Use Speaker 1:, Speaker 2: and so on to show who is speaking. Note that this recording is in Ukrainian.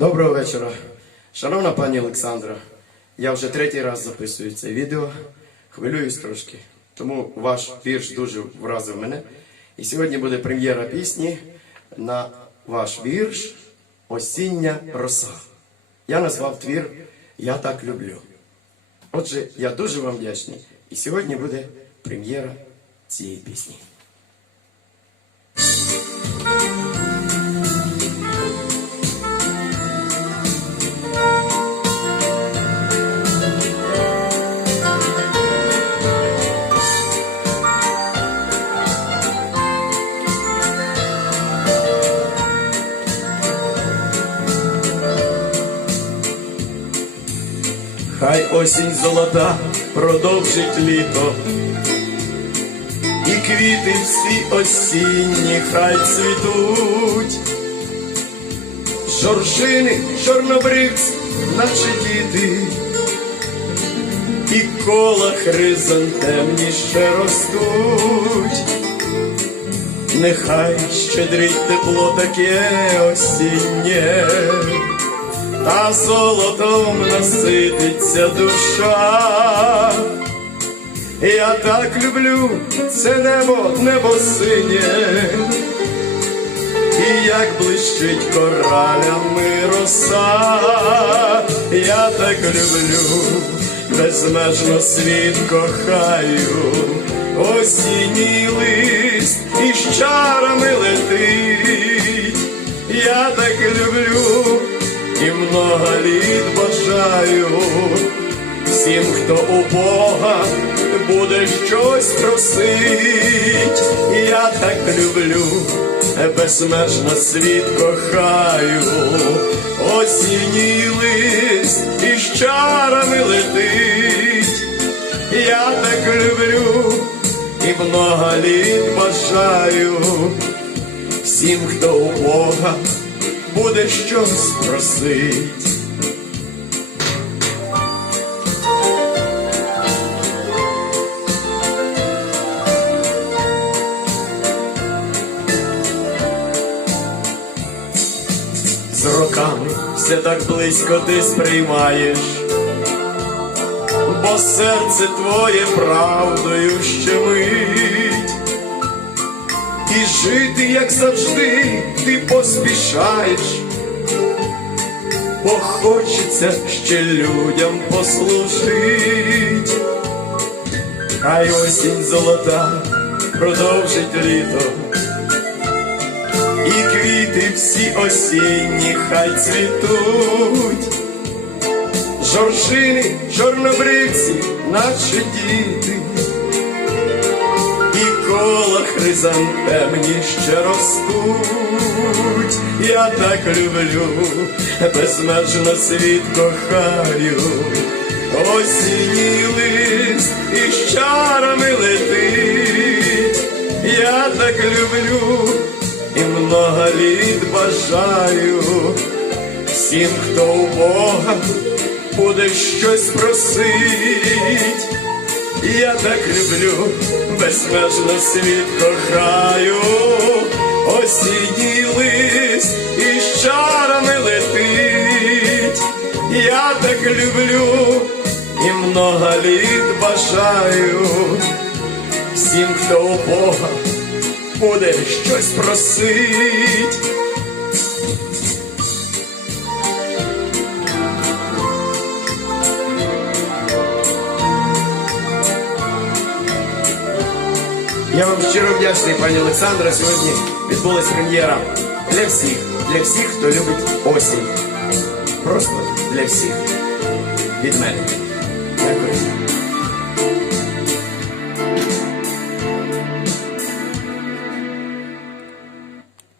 Speaker 1: Доброго вечора. Шановна пані Олександра, я вже третій раз записую це відео. Хвилююсь трошки, тому ваш вірш дуже вразив мене. І сьогодні буде прем'єра пісні на ваш вірш Осіння роса. Я назвав твір Я так люблю. Отже, я дуже вам вдячний. І сьогодні буде прем'єра цієї пісні. Осінь золота продовжить літо, і квіти всі осінні хай цвітуть, жоржини, чорнобривці, наче діти, і кола хризантемні ще ростуть. Нехай щедрить тепло таке осіннє та золотом насититься душа. Я так люблю це небо, небо синє, і як блищить коралями роса, я так люблю, безмежно світ кохаю, осінній лист із чарами летить, я так люблю много літ бажаю всім, хто у Бога буде щось просить. Я так люблю, безмежно світ кохаю, осінній лист із чарами летить. Я так люблю і много літ бажаю всім, хто у Бога буде щось просить. З роками все так близько ти сприймаєш, бо серце твоє правдою щемить. Жити, як завжди, ти поспішаєш, бо хочеться ще людям послужить, хай осінь золота продовжить літо, і квіти всі осінні хай цвітуть, жоржини, чорнобривці, наче діти кола хризантемні ще ростуть, я так люблю, безмежно світ кохаю, осінній лист із чарами летить, я так люблю і много літ бажаю. Всім, хто у Бога буде щось просить. Я так люблю, безмежно світ кохаю, осінній лист із чарами летить. Я так люблю і много літ бажаю всім, хто у Бога буде щось просить. Я вам щиро вдячний, пані Олександра. Сьогодні відбулась прем'єра для всіх, для всіх, хто любить осінь. Просто для всіх. Від мене.